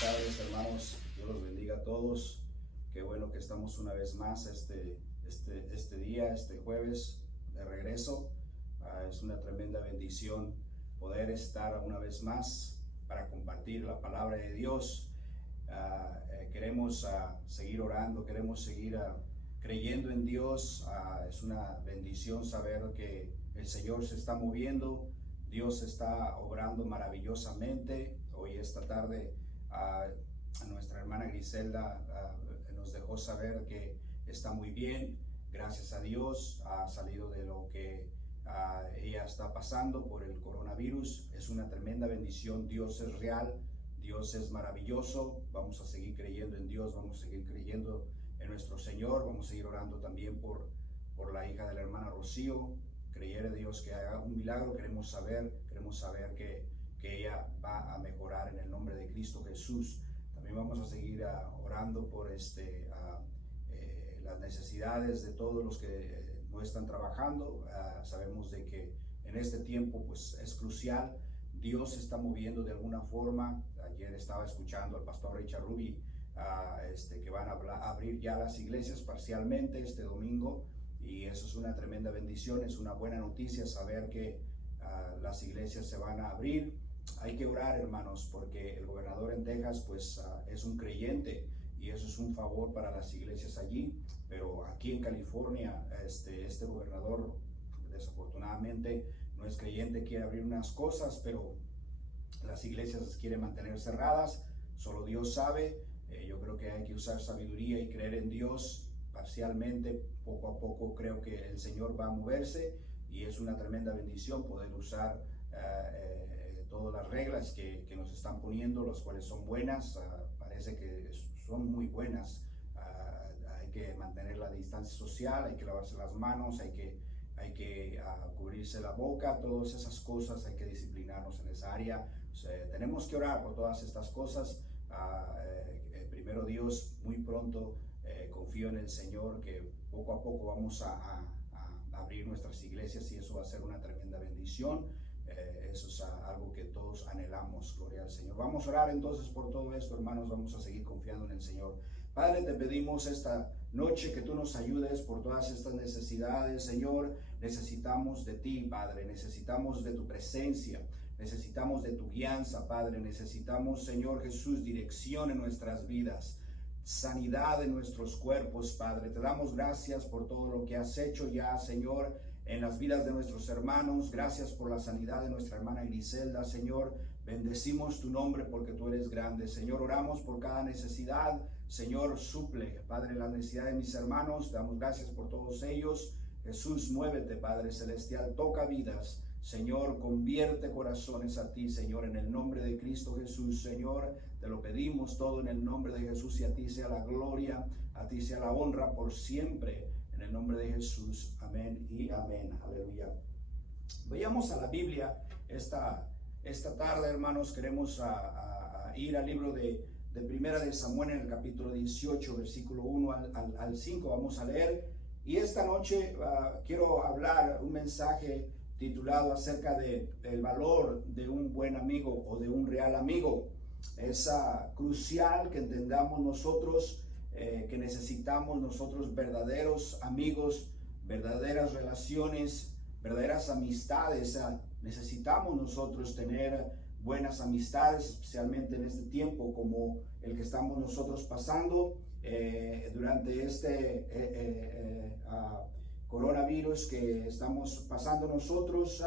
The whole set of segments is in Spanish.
Buenas tardes, hermanos. Dios los bendiga a todos. Qué bueno que estamos una vez más este día, este jueves de regreso. Es una tremenda bendición poder estar una vez más para compartir la palabra de Dios. Queremos seguir orando, queremos seguir creyendo en Dios. Es una bendición saber que el Señor se está moviendo, Dios está obrando maravillosamente. Hoy, esta tarde, nuestra hermana Griselda nos dejó saber que está muy bien, gracias a Dios. Ha salido de lo que ella está pasando por el coronavirus. Es una tremenda bendición. Dios es real, Dios es maravilloso. Vamos a seguir creyendo en Dios, vamos a seguir creyendo en nuestro Señor. Vamos a seguir orando también por la hija de la hermana Rocío. Creer en Dios que haga un milagro. Queremos saber que ella va a mejorar en el nombre de Cristo Jesús. También vamos a seguir orando por las necesidades de todos los que no están trabajando. Sabemos de que en este tiempo pues es crucial. Dios se está moviendo de alguna forma. Ayer estaba escuchando al pastor Richard Ruby que van a abrir ya las iglesias parcialmente este domingo, y eso es una tremenda bendición. Es una buena noticia saber que las iglesias se van a abrir. Hay que orar, hermanos, porque el gobernador en Texas pues es un creyente, y eso es un favor para las iglesias allí. Pero aquí en California este gobernador desafortunadamente no es creyente, quiere abrir unas cosas, pero las iglesias las quiere mantener cerradas. Solo Dios sabe. Yo creo que hay que usar sabiduría y creer en Dios parcialmente. Poco a poco creo que el Señor va a moverse, y es una tremenda bendición poder usar todas las reglas que nos están poniendo, las cuales son buenas. Parece que son muy buenas. Hay que mantener la distancia social, hay que lavarse las manos, hay que cubrirse la boca. Todas esas cosas hay que disciplinarnos en esa área. Tenemos que orar por todas estas cosas. Primero Dios, muy pronto confío en el Señor que poco a poco vamos a abrir nuestras iglesias, y eso va a ser una tremenda bendición. Eso es algo que todos anhelamos. Gloria al Señor. Vamos a orar entonces por todo esto, hermanos. Vamos a seguir confiando en el Señor. Padre, te pedimos esta noche que tú nos ayudes por todas estas necesidades, Señor. Necesitamos de ti, Padre. Necesitamos de tu presencia. Necesitamos de tu guianza, Padre. Necesitamos, Señor Jesús, dirección en nuestras vidas, sanidad en nuestros cuerpos, Padre. Te damos gracias por todo lo que has hecho ya, Señor, en las vidas de nuestros hermanos. Gracias por la sanidad de nuestra hermana Griselda, Señor. Bendecimos tu nombre porque tú eres grande, Señor. Oramos por cada necesidad, Señor. Suple, Padre, la necesidad de mis hermanos. Te damos gracias por todos ellos. Jesús, muévete, Padre Celestial. Toca vidas, Señor. Convierte corazones a ti, Señor, en el nombre de Cristo Jesús, Señor. Te lo pedimos todo en el nombre de Jesús, y a ti sea la gloria, a ti sea la honra por siempre, en el nombre de Jesús. Amén y amén. Aleluya. Vayamos a la Biblia esta tarde, hermanos. Queremos ir al libro de Primera de Samuel, en el capítulo 18, versículo 1 al 5. Vamos a leer. Y esta noche quiero hablar un mensaje titulado acerca del valor de un buen amigo o de un real amigo. Es crucial que entendamos nosotros que necesitamos nosotros verdaderos amigos, verdaderas relaciones, verdaderas amistades. Necesitamos nosotros tener buenas amistades, especialmente en este tiempo como el que estamos nosotros pasando durante este coronavirus que estamos pasando nosotros.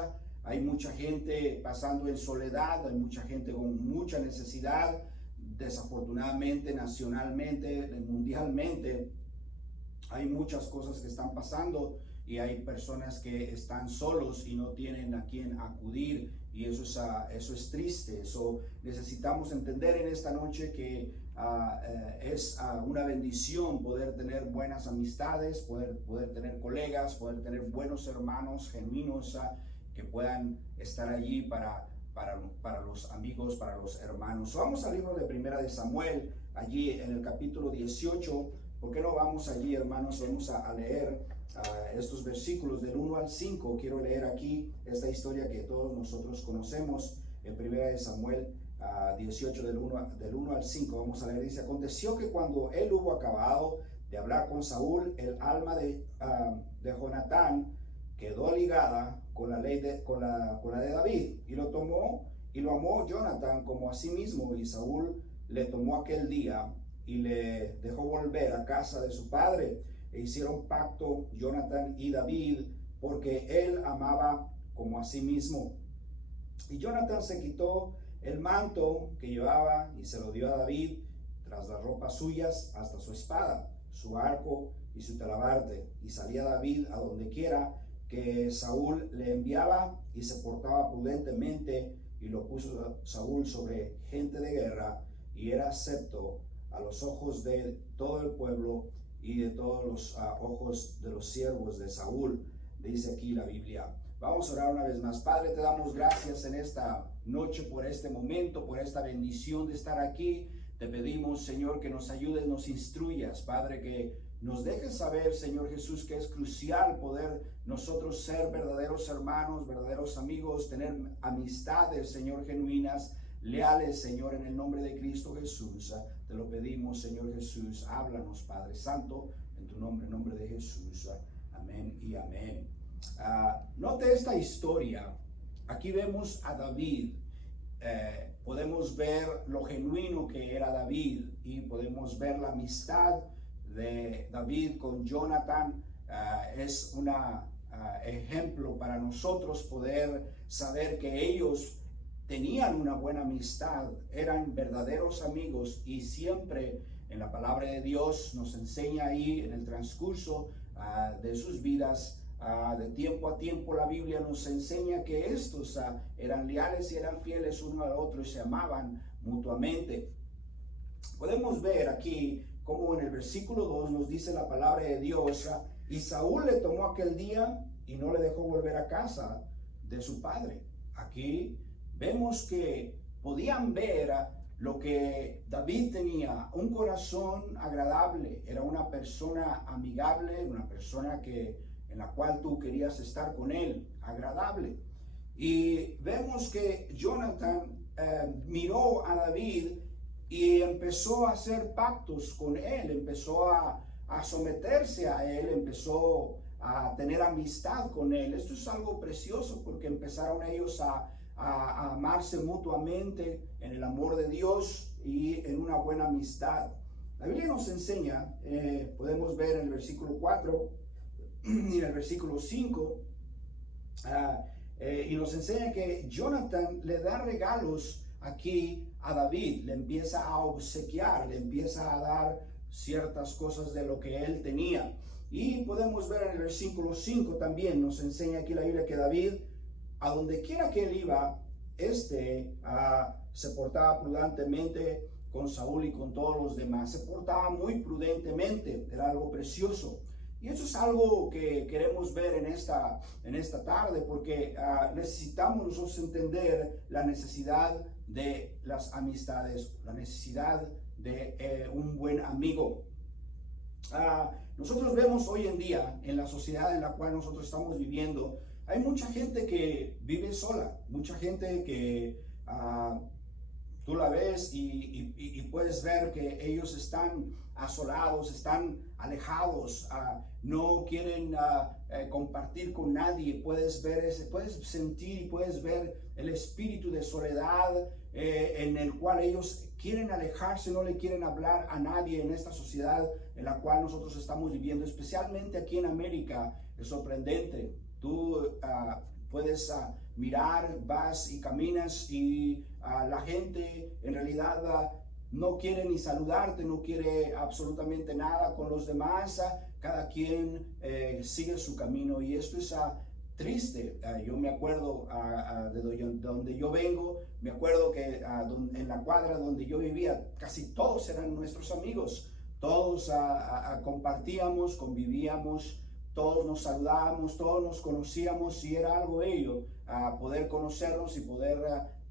Hay mucha gente pasando en soledad, hay mucha gente con mucha necesidad. Desafortunadamente, nacionalmente, mundialmente, hay muchas cosas que están pasando, y hay personas que están solos y no tienen a quién acudir, y eso es triste. Eso necesitamos entender en esta noche que es una bendición poder tener buenas amistades, poder tener colegas, poder tener buenos hermanos genuinos que puedan estar allí para los amigos, para los hermanos. Vamos al libro de Primera de Samuel, allí en el capítulo 18. ¿Por qué no vamos allí, hermanos? Vamos a leer estos versículos del 1 al 5. Quiero leer aquí esta historia que todos nosotros conocemos en Primera de Samuel 18 del 1 al 5, vamos a leer, dice: aconteció que cuando él hubo acabado de hablar con Saúl, el alma de Jonatán quedó ligada con la de David, y lo tomó y lo amó Jonatán como a sí mismo, y Saúl le tomó aquel día y le dejó volver a casa de su padre, e hicieron pacto Jonatán y David, porque él amaba como a sí mismo. Y Jonatán se quitó el manto que llevaba y se lo dio a David, tras las ropas suyas, hasta su espada, su arco y su talabarte, y salía David a donde quiera que Saúl le enviaba, y se portaba prudentemente, y lo puso Saúl sobre gente de guerra, y era acepto a los ojos de todo el pueblo y de todos los ojos de los siervos de Saúl, dice aquí la Biblia. Vamos a orar una vez más. Padre, te damos gracias en esta noche por este momento, por esta bendición de estar aquí. Te pedimos, Señor, que nos ayudes, nos instruyas, Padre, que nos dejes saber, Señor Jesús, que es crucial poder nosotros ser verdaderos hermanos, verdaderos amigos, tener amistades, Señor, genuinas, leales, Señor, en el nombre de Cristo Jesús. Te lo pedimos, Señor Jesús. Háblanos, Padre Santo, en tu nombre, en nombre de Jesús. Amén y amén. Note esta historia. Aquí vemos a David. Podemos ver lo genuino que era David, y podemos ver la amistad de David con Jonathan. Es un ejemplo para nosotros poder saber que ellos tenían una buena amistad, eran verdaderos amigos, y siempre en la palabra de Dios nos enseña ahí en el transcurso de sus vidas, de tiempo a tiempo, la Biblia nos enseña que estos eran leales y eran fieles uno al otro y se amaban mutuamente. Podemos ver aquí como en el versículo 2 nos dice la palabra de Dios: y Saúl le tomó aquel día y no le dejó volver a casa de su padre. Aquí vemos que podían ver lo que David tenía, un corazón agradable, era una persona amigable, una persona en la cual tú querías estar con él, agradable. Y vemos que Jonathan miró a David y empezó a hacer pactos con él, empezó a someterse a él, empezó a tener amistad con él. Esto es algo precioso, porque empezaron ellos a amarse mutuamente en el amor de Dios y en una buena amistad. La Biblia nos enseña, podemos ver en el versículo 4 y en el versículo 5, y nos enseña que Jonathan le da regalos aquí a David, le empieza a obsequiar, le empieza a dar ciertas cosas de lo que él tenía. Y podemos ver en el versículo 5 también, nos enseña aquí la Biblia que David, a donde quiera que él iba, se portaba prudentemente con Saúl y con todos los demás. Se portaba muy prudentemente, era algo precioso. Y eso es algo que queremos ver en esta tarde, porque necesitamos nosotros entender la necesidad de las amistades, la necesidad de un buen amigo. Nosotros vemos hoy en día, en la sociedad en la cual nosotros estamos viviendo, hay mucha gente que vive sola, mucha gente que tú la ves y puedes ver que ellos están asolados, están alejados, no quieren compartir con nadie. Puedes ver puedes sentir y puedes ver el espíritu de soledad en el cual ellos quieren alejarse, no le quieren hablar a nadie en esta sociedad en la cual nosotros estamos viviendo, especialmente aquí en América. Es sorprendente. Tú puedes mirar, vas y caminas y la gente en realidad no quiere ni saludarte, no quiere absolutamente nada con los demás. Cada quien sigue su camino, y esto es triste. Yo me acuerdo de donde yo vengo, me acuerdo que en la cuadra donde yo vivía, casi todos eran nuestros amigos, todos compartíamos, convivíamos, todos nos saludábamos, todos nos conocíamos, y era algo bello poder conocernos y poder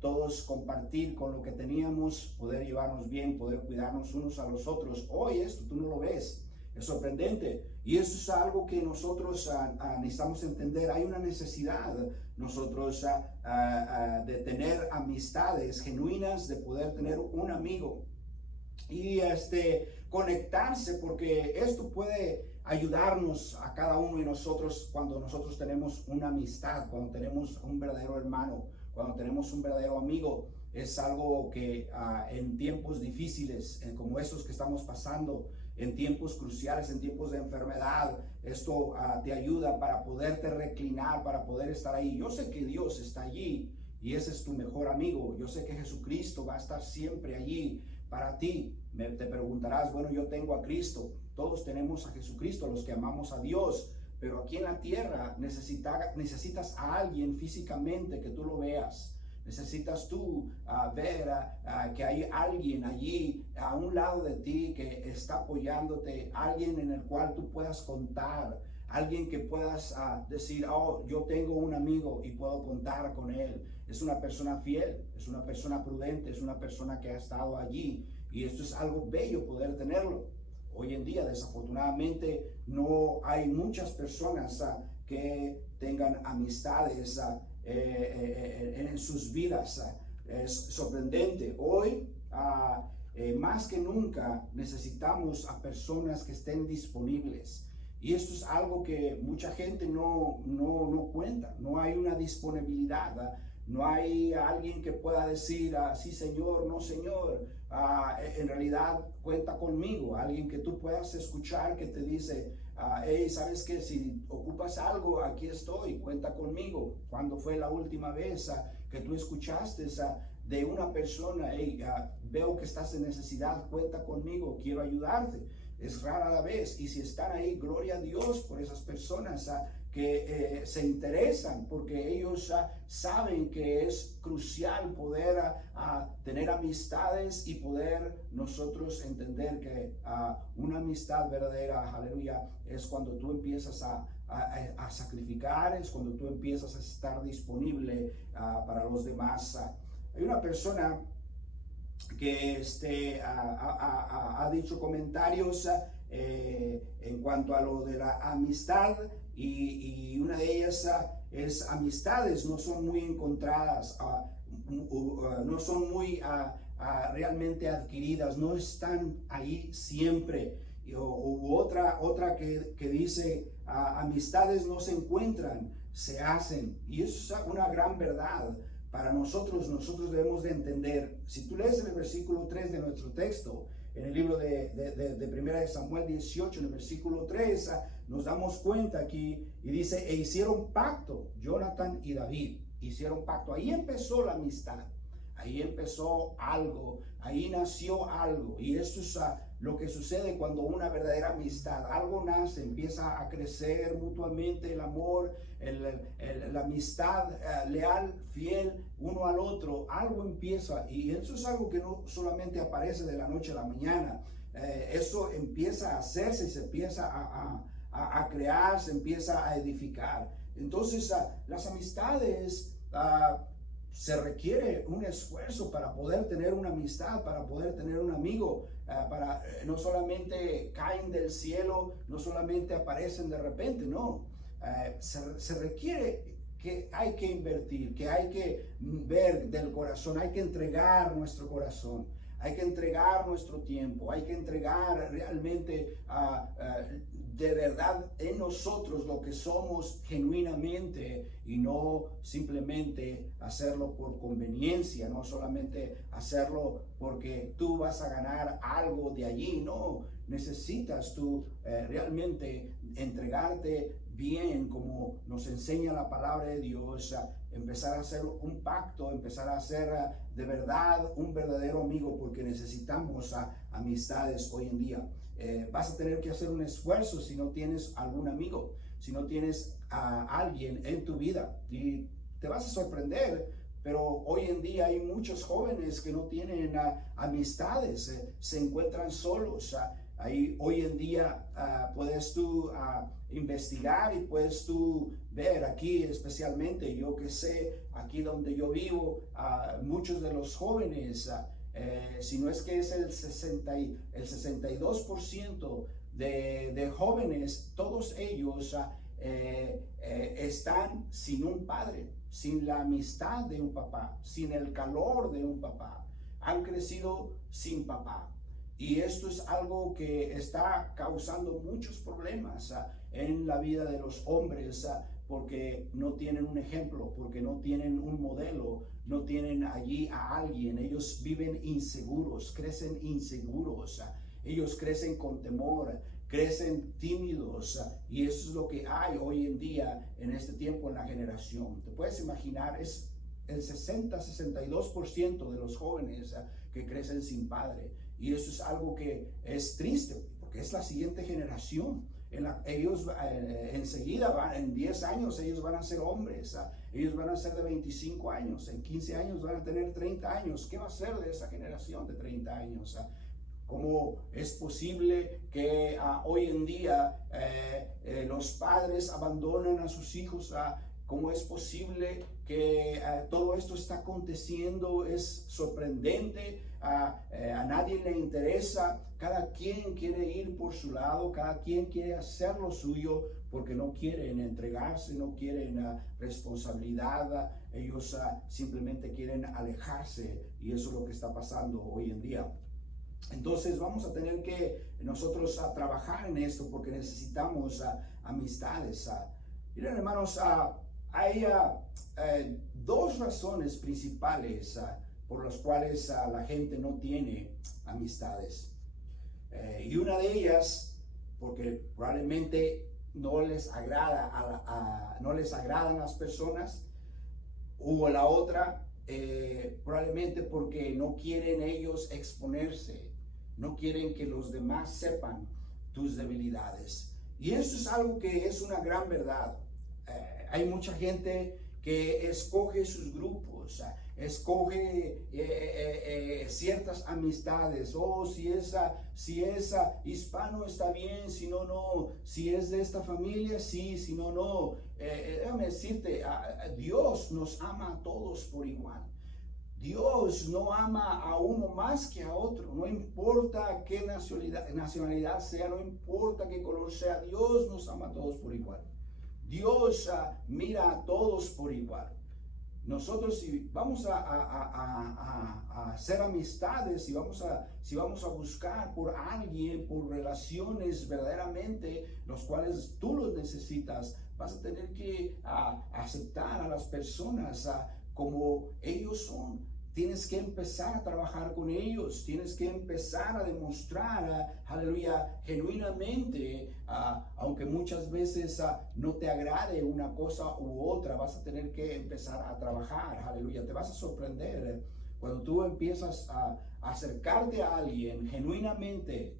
todos compartir con lo que teníamos, poder llevarnos bien, poder cuidarnos unos a los otros. Hoy esto tú no lo ves. Es sorprendente. Y eso es algo que nosotros necesitamos entender. Hay una necesidad nosotros de tener amistades genuinas, de poder tener un amigo y conectarse, porque esto puede ayudarnos a cada uno de nosotros cuando nosotros tenemos una amistad, cuando tenemos un verdadero hermano, cuando tenemos un verdadero amigo. Es algo que en tiempos difíciles como estos que estamos pasando, en tiempos cruciales, en tiempos de enfermedad, esto te ayuda para poderte reclinar, para poder estar ahí. Yo sé que Dios está allí y ese es tu mejor amigo. Yo sé que Jesucristo va a estar siempre allí para ti. Te preguntarás, bueno, yo tengo a Cristo. Todos tenemos a Jesucristo, los que amamos a Dios. Pero aquí en la tierra necesitas a alguien físicamente que tú lo veas. Necesitas tú ver que hay alguien allí a un lado de ti que está apoyándote, alguien en el cual tú puedas contar, alguien que puedas decir, oh, yo tengo un amigo y puedo contar con él. Es una persona fiel, es una persona prudente, es una persona que ha estado allí, y esto es algo bello poder tenerlo. Hoy en día, desafortunadamente, no hay muchas personas que tengan amistades en sus vidas. Es sorprendente. Hoy, más que nunca, necesitamos a personas que estén disponibles. Y esto es algo que mucha gente no cuenta. No hay una disponibilidad. No hay alguien que pueda decir, sí señor, no señor, en realidad cuenta conmigo. Alguien que tú puedas escuchar que te dice, hey, ¿sabes qué? Si ocupas algo, aquí estoy, cuenta conmigo. ¿Cuándo fue la última vez que tú escuchaste de una persona, hey, veo que estás en necesidad, cuenta conmigo, quiero ayudarte? Es rara la vez, y si están ahí, gloria a Dios por esas personas que se interesan, porque ellos saben que es crucial poder tener amistades y poder nosotros entender que una amistad verdadera, aleluya, es cuando tú empiezas a sacrificar, es cuando tú empiezas a estar disponible para los demás. Hay una persona que ha dicho comentarios en cuanto a lo de la amistad, y una de ellas es: amistades no son muy encontradas, no son muy realmente adquiridas, no están ahí siempre. O otra que dice, amistades no se encuentran, se hacen. Y eso es una gran verdad para nosotros. Nosotros debemos de entender, si tú lees en el versículo 3 de nuestro texto, en el libro de 1 Samuel 18, en el versículo 3, nos damos cuenta aquí, y dice, e hicieron pacto, Jonathan y David, hicieron pacto. Ahí empezó la amistad, ahí empezó algo, ahí nació algo. Y esto es lo que sucede cuando una verdadera amistad, algo nace, empieza a crecer mutuamente el amor, la amistad leal, fiel uno al otro, algo empieza. Y eso es algo que no solamente aparece de la noche a la mañana. Eso empieza a hacerse, se empieza a crear, se empieza a edificar. Entonces las amistades, se requiere un esfuerzo para poder tener una amistad, para poder tener un amigo. No solamente caen del cielo, no solamente aparecen de repente, no. Se requiere que hay que invertir, que hay que ver del corazón, hay que entregar nuestro corazón, hay que entregar nuestro tiempo, hay que entregar realmente de verdad en nosotros lo que somos genuinamente, y no simplemente hacerlo por conveniencia, no solamente hacerlo porque tú vas a ganar algo de allí. No, necesitas tú realmente entregarte bien, como nos enseña la palabra de Dios, empezar a hacer un pacto, empezar a hacer de verdad un verdadero amigo, porque necesitamos amistades hoy en día. Vas a tener que hacer un esfuerzo si no tienes algún amigo, si no tienes a alguien en tu vida, y te vas a sorprender, pero hoy en día hay muchos jóvenes que no tienen amistades, se encuentran solos. Hoy en día puedes tú investigar y puedes tú ver aquí, especialmente yo que sé, aquí donde yo vivo, muchos de los jóvenes, si no es que es el 62% de jóvenes, todos ellos están sin un padre, sin la amistad de un papá, sin el calor de un papá. Han crecido sin papá. Y esto es algo que está causando muchos problemas en la vida de los hombres, porque no tienen un ejemplo, porque no tienen un modelo, no tienen allí a alguien. Ellos viven inseguros, crecen inseguros, ellos crecen con temor, crecen tímidos, y eso es lo que hay hoy en día en este tiempo en la generación. Te puedes imaginar, es el 60-62% de los jóvenes que crecen sin padre. Y eso es algo que es triste, porque es la siguiente generación. Ellos enseguida, en 10 años, ellos van a ser hombres. Ellos van a ser de 25 años. En 15 años van a tener 30 años. ¿Qué va a ser de esa generación de 30 años? ¿Cómo es posible que hoy en día los padres abandonan a sus hijos? ¿Cómo es posible que todo esto está aconteciendo? Es sorprendente. A nadie le interesa. Cada quien quiere ir por su lado, cada quien quiere hacer lo suyo, porque no quieren entregarse, no quieren responsabilidad. Ellos simplemente quieren alejarse, y eso es lo que está pasando hoy en día. Entonces vamos a tener que nosotros trabajar en esto, porque necesitamos amistades. Miren, hermanos, hay dos razones principales por las cuales la gente no tiene amistades. Y una de ellas, porque probablemente no les agradan las personas, o la otra, probablemente porque no quieren ellos exponerse, no quieren que los demás sepan tus debilidades. Y eso es algo que es una gran verdad. Hay mucha gente que escoge sus grupos, escoge ciertas amistades. Si es hispano está bien, si no, no. Si es de esta familia, sí, si no, no. Déjame decirte, Dios nos ama a todos por igual. Dios no ama a uno más que a otro. No importa qué nacionalidad sea, no importa qué color sea, Dios nos ama a todos por igual. Dios mira a todos por igual. Nosotros, si vamos a hacer amistades, si vamos a buscar por alguien, por relaciones verdaderamente, los cuales tú los necesitas, vas a tener que aceptar a las personas como ellos son. Tienes que empezar a trabajar con ellos, tienes que empezar a demostrar, aleluya, genuinamente, aunque muchas veces no te agrade una cosa u otra, vas a tener que empezar a trabajar, aleluya. Te vas a sorprender cuando tú empiezas a acercarte a alguien genuinamente,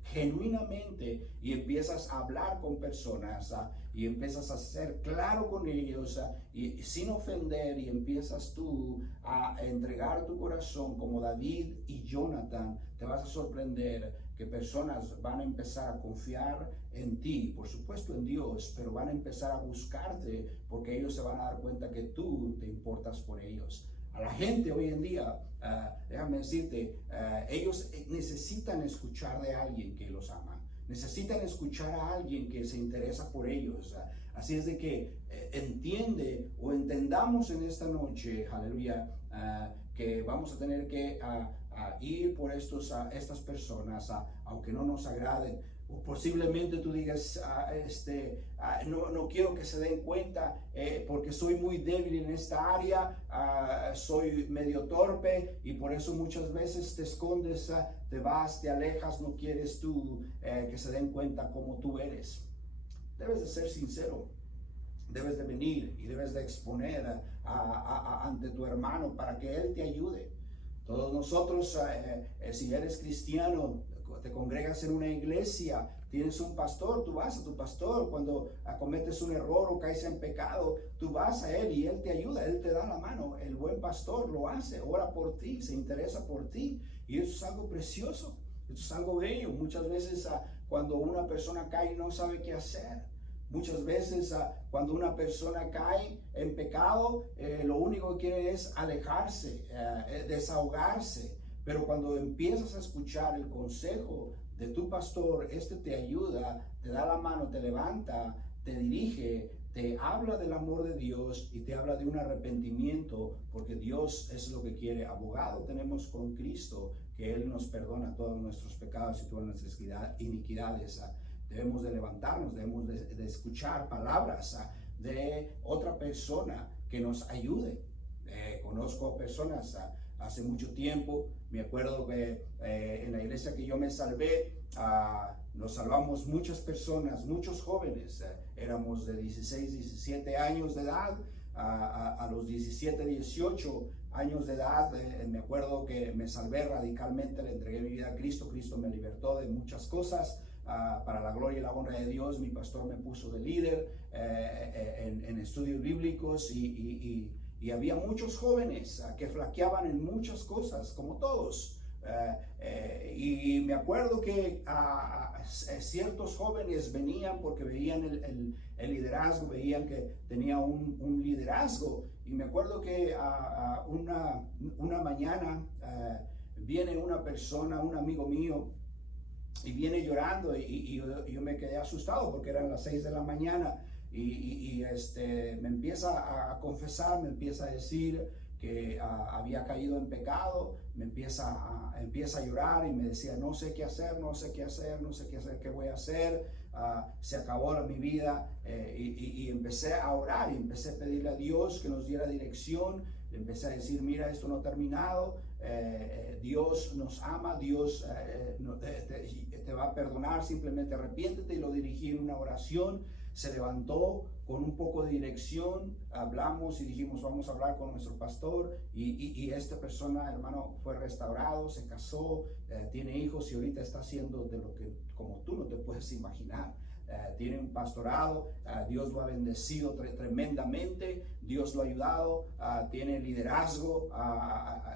y empiezas a hablar con personas, y empiezas a ser claro con ellos, y sin ofender, y empiezas tú a entregar tu corazón como David y Jonathan. Te vas a sorprender que personas van a empezar a confiar en ti, por supuesto en Dios, pero van a empezar a buscarte, porque ellos se van a dar cuenta que tú te importas por ellos. A la gente hoy en día, déjame decirte, ellos necesitan escuchar de alguien que los ama. Necesitan escuchar a alguien que se interesa por ellos. Así es de que entendamos en esta noche, aleluya, que vamos a tener que ir por estas personas, aunque no nos agraden. O posiblemente tú digas, no quiero que se den cuenta porque soy muy débil en esta área, soy medio torpe, y por eso muchas veces te escondes, te vas, te alejas, no quieres tú que se den cuenta cómo tú eres. Debes de ser sincero, debes de venir y debes de exponer ante tu hermano para que él te ayude. Todos nosotros, si eres cristiano, te congregas en una iglesia, tienes un pastor, tú vas a tu pastor. Cuando cometes un error o caes en pecado, tú vas a él y él te ayuda, él te da la mano. El buen pastor lo hace, ora por ti, se interesa por ti, y eso es algo precioso, eso es algo bello. Muchas veces cuando una persona cae no sabe qué hacer. Muchas veces cuando una persona cae en pecado, lo único que quiere es alejarse, desahogarse. Pero cuando empiezas a escuchar el consejo de tu pastor, este te ayuda, te da la mano, te levanta, te dirige, te habla del amor de Dios y te habla de un arrepentimiento, porque Dios es lo que quiere. Abogado tenemos con Cristo, que Él nos perdona todos nuestros pecados y todas nuestras iniquidades. Debemos de levantarnos, debemos de escuchar palabras de otra persona que nos ayude. Conozco personas hace mucho tiempo, me acuerdo que en la iglesia que yo me salvé, nos salvamos muchas personas, muchos jóvenes, éramos de 16, 17 años de edad, a los 17, 18 años de edad, me acuerdo que me salvé radicalmente, le entregué mi vida a Cristo, Cristo me libertó de muchas cosas, para la gloria y la honra de Dios. Mi pastor me puso de líder en estudios bíblicos y había muchos jóvenes que flaqueaban en muchas cosas, como todos. Y me acuerdo que ciertos jóvenes venían porque veían el liderazgo, veían que tenía un liderazgo. Y me acuerdo que una mañana viene una persona, un amigo mío, y viene llorando y yo me quedé asustado porque eran las 6 de la mañana. Y me empieza a confesar, me empieza a decir que había caído en pecado, me empieza a llorar y me decía, no sé qué hacer, no sé qué hacer, no sé qué hacer, qué voy a hacer, se acabó mi vida. Y empecé a orar y empecé a pedirle a Dios que nos diera dirección. Le empecé a decir, mira, esto no ha terminado, Dios nos ama, Dios te va a perdonar, simplemente arrepiéntete. Y lo dirigí en una oración. Se levantó con un poco de dirección, hablamos y dijimos, vamos a hablar con nuestro pastor, y esta persona, hermano, fue restaurado, se casó, tiene hijos y ahorita está haciendo de lo que como tú no te puedes imaginar. Tiene un pastorado, Dios lo ha bendecido tremendamente, Dios lo ha ayudado, tiene liderazgo,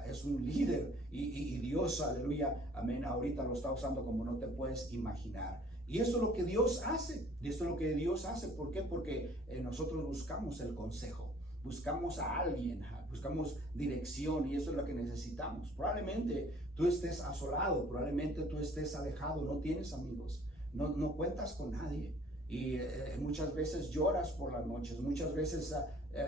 es un líder y Dios, aleluya, amén, ahorita lo está usando como no te puedes imaginar. Y esto es lo que Dios hace, y esto es lo que Dios hace. ¿Por qué? Porque nosotros buscamos el consejo, buscamos a alguien, buscamos dirección, y eso es lo que necesitamos. Probablemente tú estés asolado, probablemente tú estés alejado, no tienes amigos, no cuentas con nadie, y muchas veces lloras por las noches, muchas veces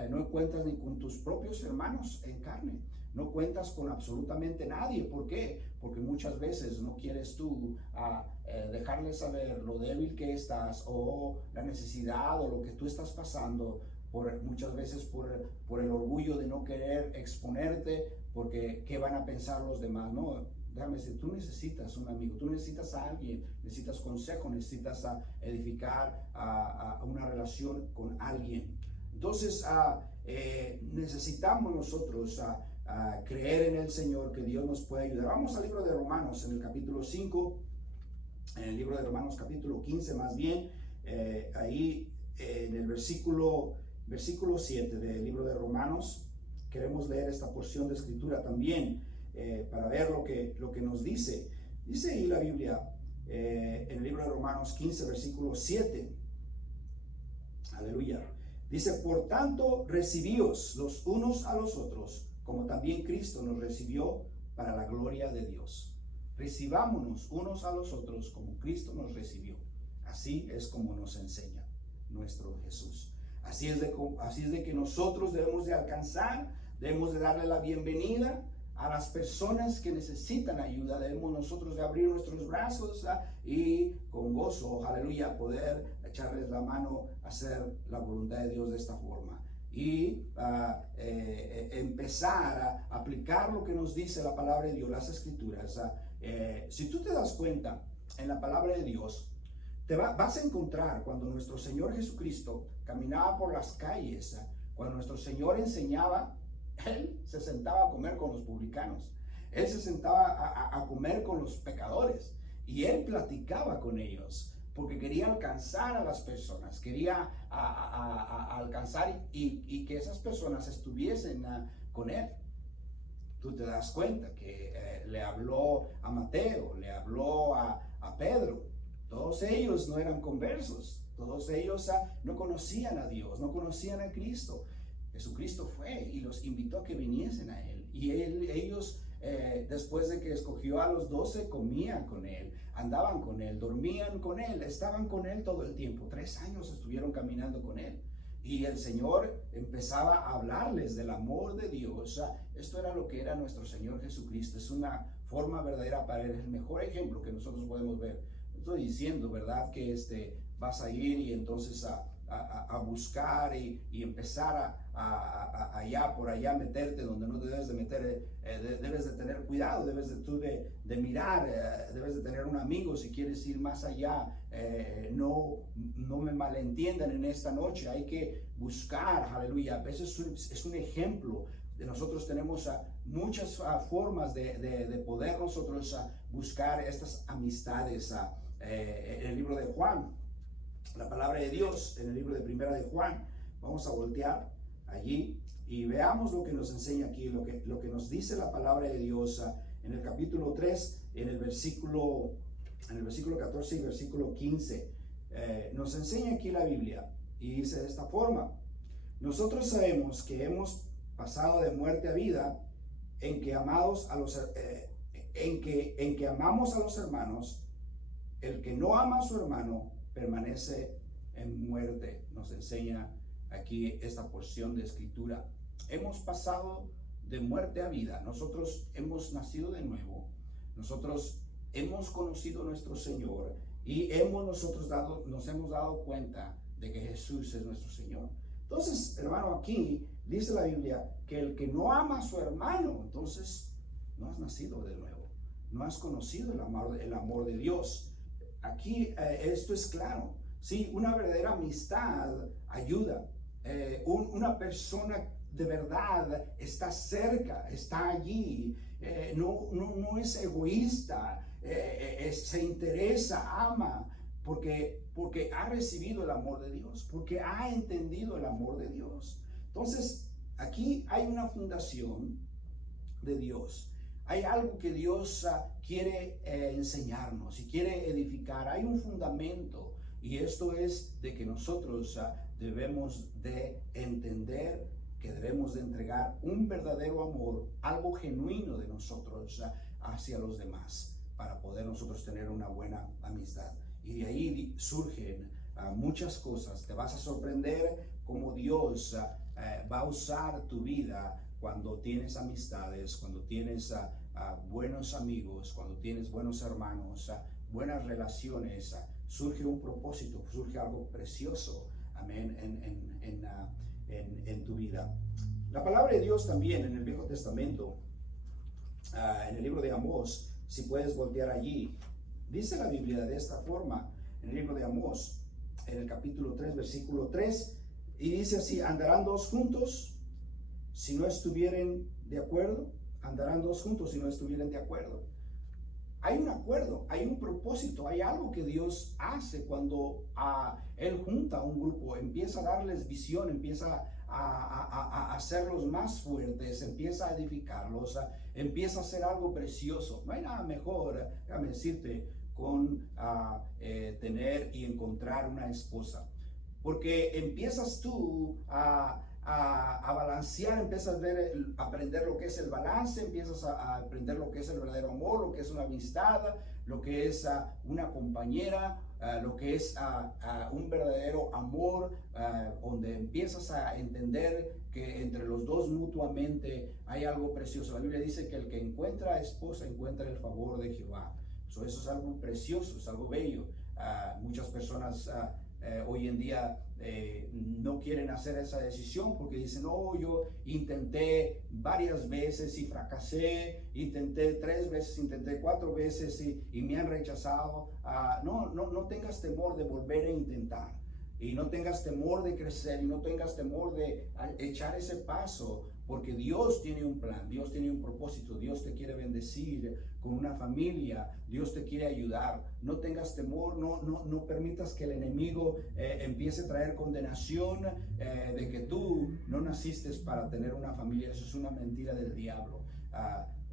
no encuentras ni con tus propios hermanos en carne. No cuentas con absolutamente nadie. ¿Por qué? Porque muchas veces no quieres tú dejarles saber lo débil que estás, o la necesidad, o lo que tú estás pasando, muchas veces por el orgullo de no querer exponerte, porque ¿qué van a pensar los demás? No, déjame decir, tú necesitas un amigo, tú necesitas a alguien, necesitas consejo, necesitas edificar una relación con alguien. Entonces necesitamos nosotros creer en el Señor, que Dios nos puede ayudar. Vamos al libro de Romanos, en el capítulo 5, en el libro de Romanos capítulo 15 más bien, ahí en el versículo 7 del libro de Romanos, queremos leer esta porción de escritura también, para ver lo que nos dice. Dice ahí la Biblia, en el libro de Romanos 15, versículo 7, aleluya, dice, por tanto, recibíos los unos a los otros, como también Cristo nos recibió para la gloria de Dios. Recibámonos unos a los otros como Cristo nos recibió. Así es como nos enseña nuestro Jesús. Así es de que nosotros debemos de alcanzar, debemos de darle la bienvenida a las personas que necesitan ayuda. Debemos nosotros de abrir nuestros brazos y con gozo, aleluya, poder echarles la mano a hacer la voluntad de Dios de esta forma. Y empezar a aplicar lo que nos dice la palabra de Dios, las escrituras. Si tú te das cuenta en la palabra de Dios, vas a encontrar cuando nuestro Señor Jesucristo caminaba por las calles, cuando nuestro Señor enseñaba, Él se sentaba a comer con los publicanos, Él se sentaba a comer con los pecadores, y Él platicaba con ellos, porque quería alcanzar a las personas, quería alcanzar y que esas personas estuviesen con Él. Tú te das cuenta que le habló a Mateo, le habló a Pedro. Todos ellos no eran conversos, todos ellos no conocían a Dios, no conocían a Cristo. Jesucristo fue y los invitó a que viniesen a Él, y ellos después de que escogió a los 12, comían con él, andaban con él, dormían con él, estaban con él todo el tiempo. 3 años estuvieron caminando con él. Y el Señor empezaba a hablarles del amor de Dios. Esto era lo que era nuestro Señor Jesucristo. Es una forma verdadera para él, el mejor ejemplo que nosotros podemos ver. Estoy diciendo, ¿verdad? Que vas a ir y entonces a buscar y empezar allá por allá meterte donde no te debes de meter. Debes de tener cuidado, debes de mirar, debes de tener un amigo si quieres ir más allá. No me malentiendan en esta noche, hay que buscar, aleluya. A veces es un ejemplo. Nosotros tenemos muchas formas de poder nosotros buscar estas amistades. En el libro de Juan, la palabra de Dios, en el libro de Primera de Juan, vamos a voltear allí y veamos lo que nos enseña aquí, lo que nos dice la palabra de Dios en el capítulo 3, en el versículo 14 y versículo 15. Nos enseña aquí la Biblia y dice de esta forma: nosotros sabemos que hemos pasado de muerte a vida en que amamos a los hermanos. El que no ama a su hermano permanece en muerte. Nos enseña aquí esta porción de escritura. Hemos pasado de muerte a vida. Nosotros hemos nacido de nuevo. Nosotros hemos conocido a nuestro Señor y nos hemos dado cuenta de que Jesús es nuestro Señor. Entonces, hermano, aquí dice la Biblia que el que no ama a su hermano, entonces no has nacido de nuevo. No has conocido el amor de Dios. Aquí esto es claro. Sí, una verdadera amistad ayuda. Una persona de verdad está cerca, está allí, no es egoísta, se interesa, ama, porque ha recibido el amor de Dios, porque ha entendido el amor de Dios. Entonces, aquí hay una fundación de Dios. Hay algo que Dios quiere enseñarnos y quiere edificar. Hay un fundamento, y esto es de que nosotros debemos de entender que debemos de entregar un verdadero amor, algo genuino de nosotros hacia los demás, para poder nosotros tener una buena amistad. Y de ahí surgen muchas cosas. Te vas a sorprender cómo Dios va a usar tu vida cuando tienes amistades, cuando tienes buenos amigos, cuando tienes buenos hermanos, buenas relaciones. Surge un propósito, surge algo precioso, amén, en tu vida. La palabra de Dios también en el Viejo Testamento, en el libro de Amós, si puedes voltear allí, dice la Biblia de esta forma, en el libro de Amós, en el capítulo 3, versículo 3, y dice así: andarán dos juntos si no estuvieren de acuerdo. Andarán dos juntos si no estuvieran de acuerdo. Hay un acuerdo, hay un propósito, hay algo que Dios hace cuando Él junta a un grupo, empieza a darles visión, empieza a hacerlos más fuertes, empieza a edificarlos, empieza a hacer algo precioso. No hay nada mejor, déjame decirte, con tener y encontrar una esposa, porque empiezas tú a balancear, empiezas a aprender lo que es el balance, empiezas a aprender lo que es el verdadero amor, lo que es una amistad, lo que es una compañera, lo que es un verdadero amor, donde empiezas a entender que entre los dos mutuamente hay algo precioso. La Biblia dice que el que encuentra esposa encuentra el favor de Jehová. Eso es algo precioso, es algo bello. Muchas personas hoy en día no quieren hacer esa decisión porque dicen: no, yo intenté varias veces y fracasé, intenté 3 veces, intenté 4 veces y me han rechazado. No tengas temor de volver a intentar, y no tengas temor de crecer, y no tengas temor de echar ese paso, porque Dios tiene un plan, Dios tiene un propósito, Dios te quiere bendecir con una familia, Dios te quiere ayudar. No tengas temor, no permitas que el enemigo empiece a traer condenación de que tú no naciste para tener una familia. Eso es una mentira del diablo.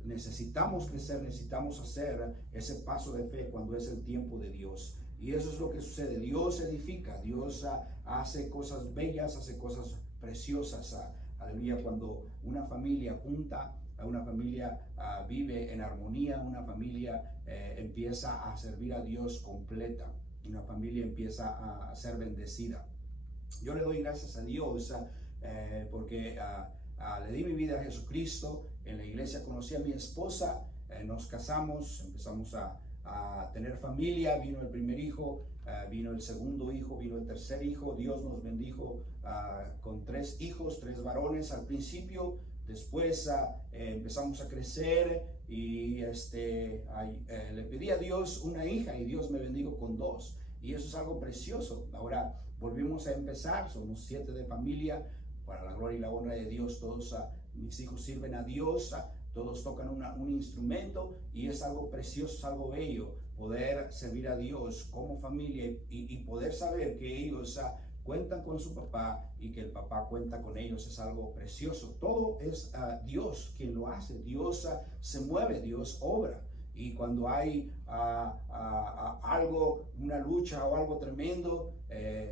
Necesitamos crecer, necesitamos hacer ese paso de fe cuando es el tiempo de Dios. Y eso es lo que sucede. Dios edifica, Dios hace cosas bellas, hace cosas preciosas. Aleluya, cuando una familia junta una familia vive en armonía, una familia empieza a servir a Dios completa, una familia empieza a ser bendecida. Yo le doy gracias a Dios porque le di mi vida a Jesucristo. En la iglesia conocí a mi esposa, nos casamos, empezamos a tener familia, vino el primer hijo, vino el segundo hijo, vino el tercer hijo. Dios nos bendijo con 3 hijos, 3 varones al principio. Después empezamos a crecer y le pedí a Dios una hija y Dios me bendijo con 2. Y eso es algo precioso. Ahora volvimos a empezar, somos 7 de familia, para la gloria y la honra de Dios. Todos mis hijos sirven a Dios, todos tocan un instrumento y es algo precioso, es algo bello poder servir a Dios como familia y poder saber que ellos cuentan con su papá y que el papá cuenta con ellos. Es algo precioso. Todo es Dios quien lo hace. Dios se mueve, Dios obra. Y cuando hay algo, una lucha o algo tremendo,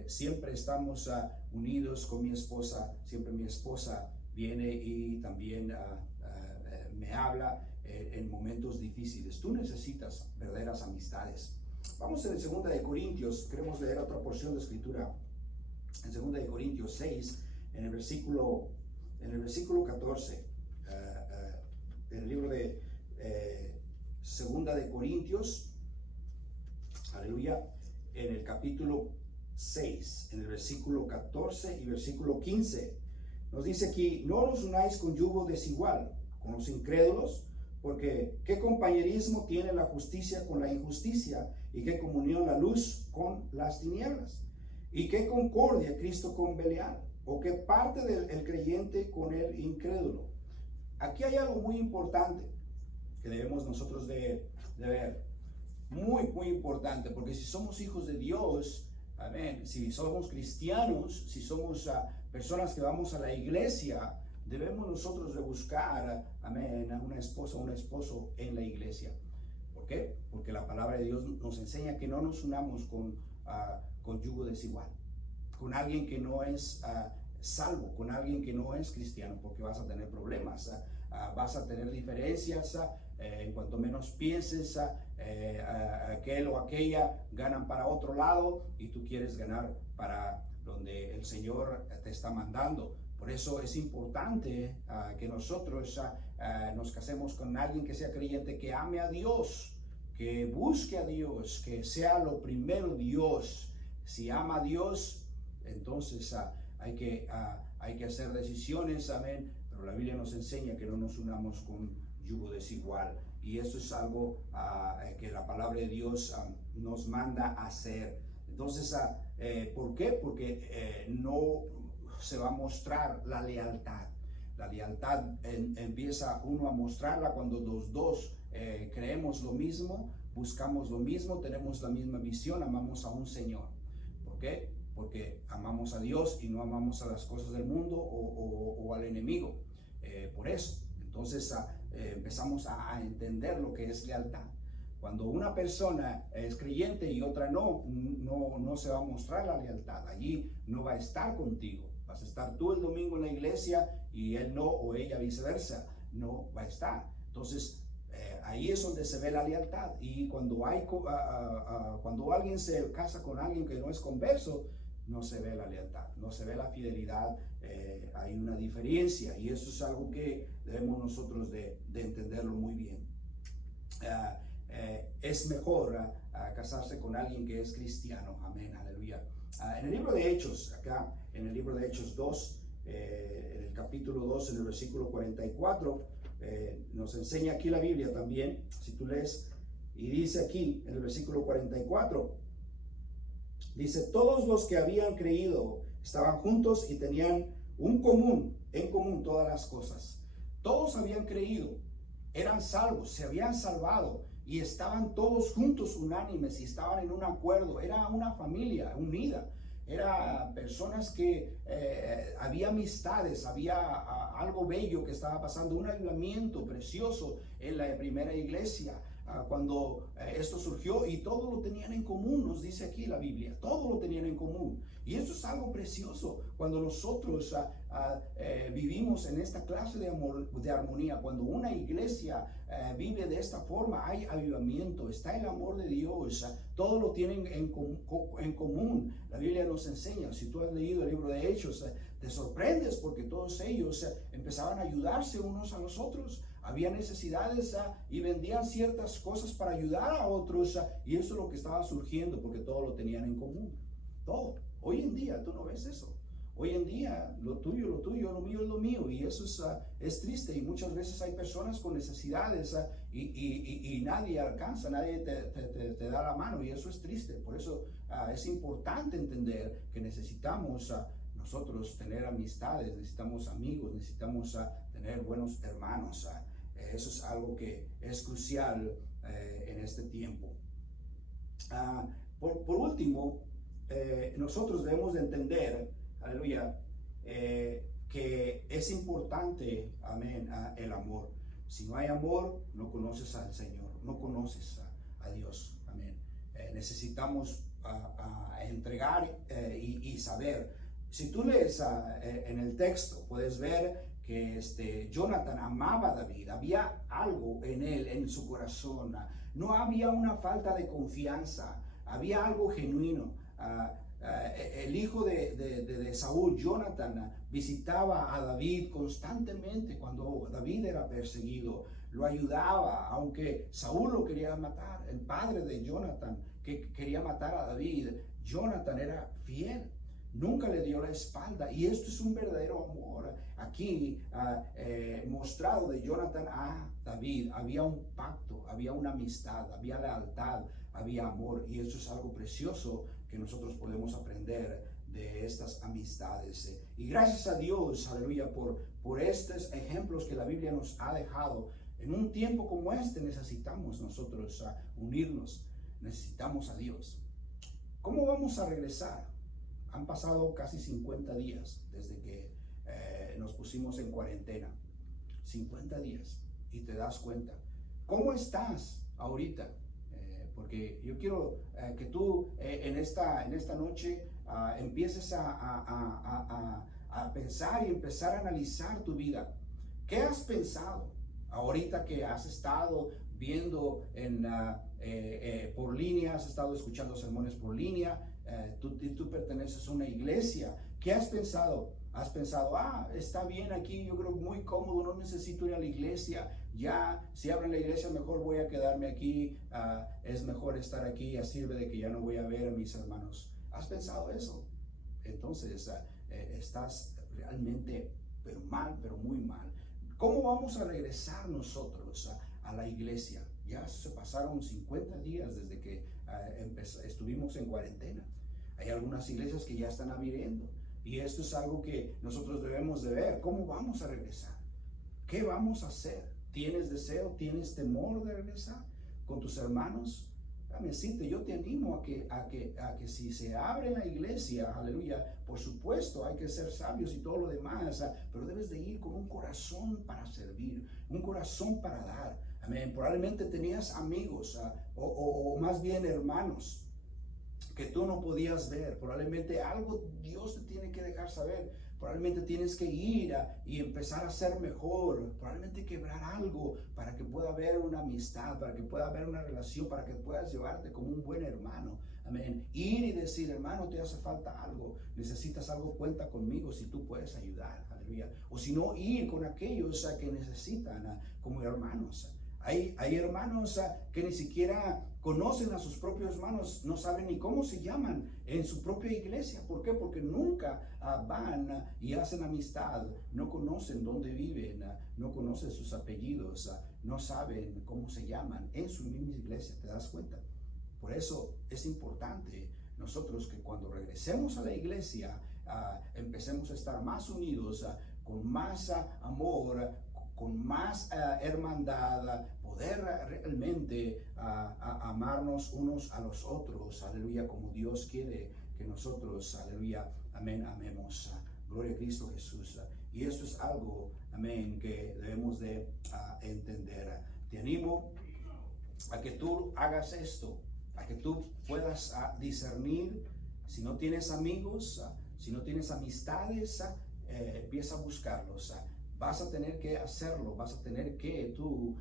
siempre estamos unidos con mi esposa. Siempre mi esposa viene y también me habla en momentos difíciles. Tú necesitas verdaderas amistades. Vamos en 2 de Corintios, queremos leer otra porción de escritura. En 2 de Corintios 6, en el versículo 14, en el libro de 2 de Corintios, aleluya, en el capítulo 6, en el versículo 14 y versículo 15, nos dice aquí: no os unáis con yugo desigual con los incrédulos, porque ¿qué compañerismo tiene la justicia con la injusticia? ¿Y qué comunión la luz con las tinieblas? ¿Y qué concordia Cristo con Belial? ¿O qué parte del creyente con el incrédulo? Aquí hay algo muy importante que debemos nosotros de ver. Muy, muy importante, porque si somos hijos de Dios, amén, si somos cristianos, si somos personas que vamos a la iglesia, debemos nosotros de buscar, amén, a una esposa o un esposo en la iglesia. ¿Por qué? Porque la palabra de Dios nos enseña que no nos unamos con yugo desigual, con alguien que no es salvo, con alguien que no es cristiano, porque vas a tener problemas, vas a tener diferencias, en cuanto menos pienses, aquel o aquella ganan para otro lado y tú quieres ganar para donde el Señor te está mandando. Por eso es importante que nosotros nos casemos con alguien que sea creyente, que ame a Dios, que busque a Dios, que sea lo primero Dios. Si ama a Dios, entonces hay que hacer decisiones, amén. Pero la Biblia nos enseña que no nos unamos con yugo desigual. Y esto es algo que la palabra de Dios nos manda a hacer. Entonces, ¿por qué? Porque no se va a mostrar la lealtad. La lealtad empieza uno a mostrarla cuando los dos creemos lo mismo, buscamos lo mismo, tenemos la misma visión, amamos a un Señor. ¿Por qué? Porque amamos a Dios y no amamos a las cosas del mundo o al enemigo. Por eso, entonces empezamos a entender lo que es lealtad. Cuando una persona es creyente y otra no se va a mostrar la lealtad. Allí no va a estar contigo. Vas a estar tú el domingo en la iglesia y él no, o ella viceversa, no va a estar. Entonces, ahí es donde se ve la lealtad. Y cuando alguien se casa con alguien que no es converso, no se ve la lealtad, no se ve la fidelidad, hay una diferencia, y eso es algo que debemos nosotros de entenderlo muy bien. Es mejor casarse con alguien que es cristiano, amén, aleluya. En el libro de Hechos, acá en el libro de Hechos 2, en el capítulo 2, en el versículo 44, nos enseña aquí la Biblia también, si tú lees, y dice aquí en el versículo 44, dice: todos los que habían creído estaban juntos y tenían en común todas las cosas. Todos habían creído, eran salvos, se habían salvado y estaban todos juntos, unánimes, y estaban en un acuerdo. Era una familia unida, eran personas que había amistades, había algo bello que estaba pasando, un avivamiento precioso en la primera iglesia. cuando esto surgió, y todo lo tenían en común, nos dice aquí la Biblia, todo lo tenían en común. Y eso es algo precioso cuando nosotros vivimos en esta clase de amor, de armonía. Cuando una iglesia vive de esta forma, hay avivamiento, está el amor de Dios, todo lo tienen en común. La Biblia nos enseña, si tú has leído el libro de Hechos, te sorprendes porque todos ellos empezaban a ayudarse unos a los otros. Había necesidades y vendían ciertas cosas para ayudar a otros, y eso es lo que estaba surgiendo porque todo lo tenían en común. Todo. Hoy en día tú no ves eso. Hoy en día lo tuyo, lo mío es lo mío, y eso es triste. Y muchas veces hay personas con necesidades y nadie alcanza, nadie te da la mano, y eso es triste. Por eso es importante entender que necesitamos nosotros tener amistades, necesitamos amigos, necesitamos tener buenos hermanos. Eso es algo que es crucial en este tiempo. Por último, nosotros debemos de entender, aleluya, que es importante, amén, el amor. Si no hay amor, no conoces al Señor, no conoces a Dios, amén. Necesitamos entregar y saber. Si tú lees en el texto, puedes ver que Jonathan amaba a David, había algo en él, en su corazón, no había una falta de confianza, había algo genuino. El hijo de Saúl, Jonathan, visitaba a David constantemente cuando David era perseguido, lo ayudaba, aunque Saúl lo quería matar. El padre de Jonathan, que quería matar a David, Jonathan era fiel, nunca le dio la espalda, y esto es un verdadero amor aquí mostrado de Jonathan a David. Había un pacto, había una amistad, había lealtad, había amor, y eso es algo precioso que nosotros podemos aprender de estas amistades. Y gracias a Dios, aleluya, por estos ejemplos que la Biblia nos ha dejado. En un tiempo como este necesitamos nosotros unirnos, necesitamos a Dios. ¿Cómo vamos a regresar? Han pasado casi 50 días desde que nos pusimos en cuarentena. 50 días. Y te das cuenta. ¿Cómo estás ahorita? Porque yo quiero que tú en esta noche empieces a pensar y empezar a analizar tu vida. ¿Qué has pensado ahorita que has estado viendo por línea, has estado escuchando sermones por línea? Tú perteneces a una iglesia. ¿Qué has pensado? Has pensado, está bien aquí, yo creo muy cómodo, no necesito ir a la iglesia. Ya, si abren la iglesia, mejor voy a quedarme aquí. Es mejor estar aquí, ya sirve de que ya no voy a ver a mis hermanos. ¿Has pensado eso? Entonces, estás realmente, pero mal, pero muy mal. ¿Cómo vamos a regresar nosotros a la iglesia? Ya se pasaron 50 días desde que estuvimos en cuarentena. Hay algunas iglesias que ya están abriendo, y esto es algo que nosotros debemos de ver. ¿Cómo vamos a regresar? ¿Qué vamos a hacer? ¿Tienes deseo? ¿Tienes temor de regresar con tus hermanos? Amén. Yo te animo a que si se abre la iglesia, aleluya, por supuesto hay que ser sabios y todo lo demás, pero debes de ir con un corazón para servir, un corazón para dar. Amén. Probablemente tenías amigos o más bien hermanos que tú no podías ver. Probablemente algo Dios te tiene que dejar saber. Probablemente tienes que ir y empezar a ser mejor. Probablemente quebrar algo para que pueda haber una amistad, para que pueda haber una relación, para que puedas llevarte como un buen hermano. Amén. Ir y decir, hermano, te hace falta algo, necesitas algo, cuenta conmigo si tú puedes ayudar. Aleluya. O si no, ir con aquellos que necesitan como hermanos. Hay hermanos que ni siquiera conocen a sus propios hermanos, no saben ni cómo se llaman en su propia iglesia. ¿Por qué? Porque nunca van y hacen amistad, no conocen dónde viven, no conocen sus apellidos, no saben cómo se llaman en su misma iglesia. ¿Te das cuenta? Por eso es importante nosotros que cuando regresemos a la iglesia empecemos a estar más unidos, con más amor, con más hermandad, poder realmente amarnos unos a los otros, aleluya, como Dios quiere que nosotros, aleluya, amén, amemos. Gloria a Cristo Jesús. Y esto es algo, amén, que debemos de entender. Te animo a que tú hagas esto, a que tú puedas discernir. Si no tienes amigos, si no tienes amistades, empieza a buscarlos. Vas a tener que hacerlo, vas a tener que tú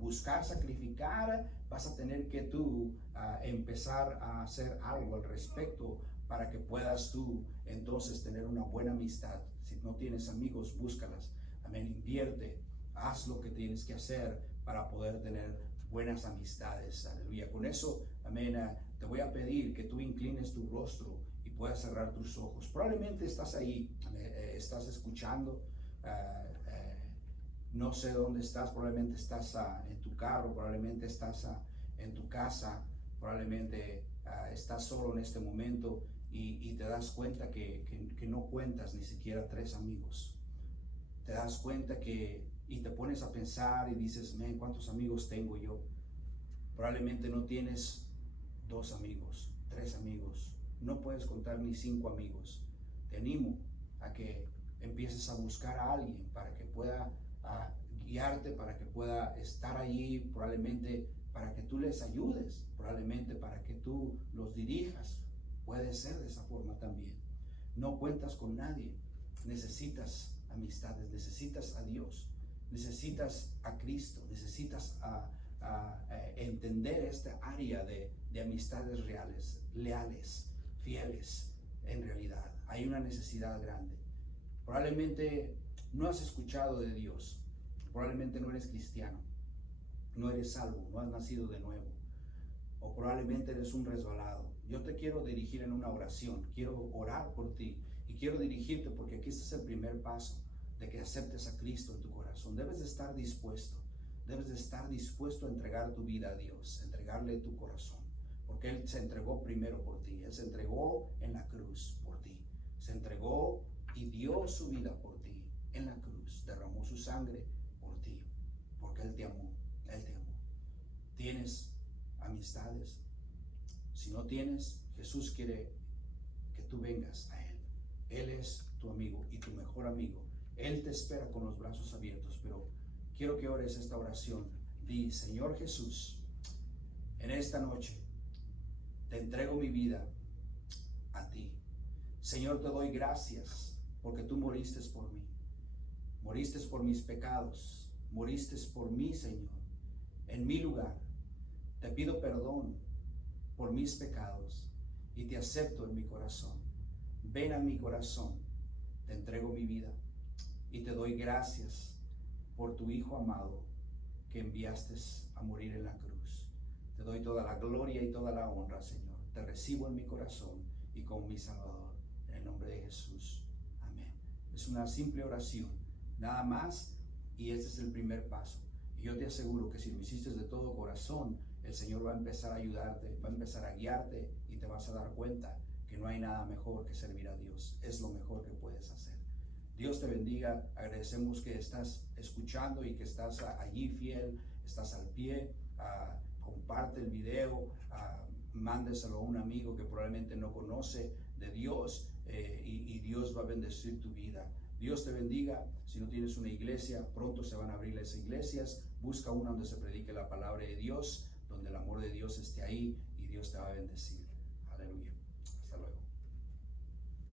buscar, sacrificar, vas a tener que tú empezar a hacer algo al respecto para que puedas tú entonces tener una buena amistad. Si no tienes amigos, búscalas. Amén, invierte, haz lo que tienes que hacer para poder tener buenas amistades. Aleluya. Con eso, amén, te voy a pedir que tú inclines tu rostro y puedas cerrar tus ojos. Probablemente estás ahí, estás escuchando, no sé dónde estás, probablemente estás en tu carro, probablemente estás en tu casa, probablemente estás solo en este momento y te das cuenta que no cuentas ni siquiera 3 amigos. Te das cuenta y te pones a pensar y dices, ¿cuántos amigos tengo yo? Probablemente no tienes 2 amigos, 3 amigos, no puedes contar ni 5 amigos. Te animo a que empieces a buscar a alguien para que pueda guiarte, para que pueda estar allí, probablemente para que tú les ayudes, probablemente para que tú los dirijas. Puede ser de esa forma también. No cuentas con nadie, necesitas amistades, necesitas a Dios, necesitas a Cristo, necesitas entender esta área de amistades reales, leales, fieles. En realidad hay una necesidad grande. Probablemente no has escuchado de Dios, probablemente no eres cristiano, no eres salvo, no has nacido de nuevo, o probablemente eres un resbalado. Yo te quiero dirigir en una oración, quiero orar por ti y quiero dirigirte porque aquí este es el primer paso de que aceptes a Cristo en tu corazón. Debes de estar dispuesto a entregar tu vida a Dios, entregarle tu corazón, porque Él se entregó primero por ti, Él se entregó en la cruz por ti, se entregó y dio su vida por ti en la cruz, derramó su sangre por ti, porque Él te amó, Él te amó. ¿Tienes amistades? Si no tienes, Jesús quiere que tú vengas a Él. Él es tu amigo y tu mejor amigo. Él te espera con los brazos abiertos, pero quiero que ores esta oración. Di, Señor Jesús, en esta noche te entrego mi vida a ti. Señor, te doy gracias porque tú moriste por mí. Moriste por mis pecados. Moriste por mí, Señor, en mi lugar. Te pido perdón por mis pecados y te acepto en mi corazón. Ven a mi corazón, te entrego mi vida y te doy gracias por tu Hijo amado que enviaste a morir en la cruz. Te doy toda la gloria y toda la honra, Señor. Te recibo en mi corazón y como mi Salvador, en el nombre de Jesús. Amén. Es una simple oración, nada más, y este es el primer paso. Y yo te aseguro que si lo hiciste de todo corazón, el Señor va a empezar a ayudarte, va a empezar a guiarte y te vas a dar cuenta que no hay nada mejor que servir a Dios. Es lo mejor que puedes hacer. Dios te bendiga. Agradecemos que estás escuchando y que estás allí fiel, estás al pie. Comparte el video, mándeselo a un amigo que probablemente no conoce de Dios y Dios va a bendecir tu vida. Dios te bendiga. Si no tienes una iglesia, pronto se van a abrir las iglesias. Busca una donde se predique la palabra de Dios, donde el amor de Dios esté ahí y Dios te va a bendecir. Aleluya. Hasta luego.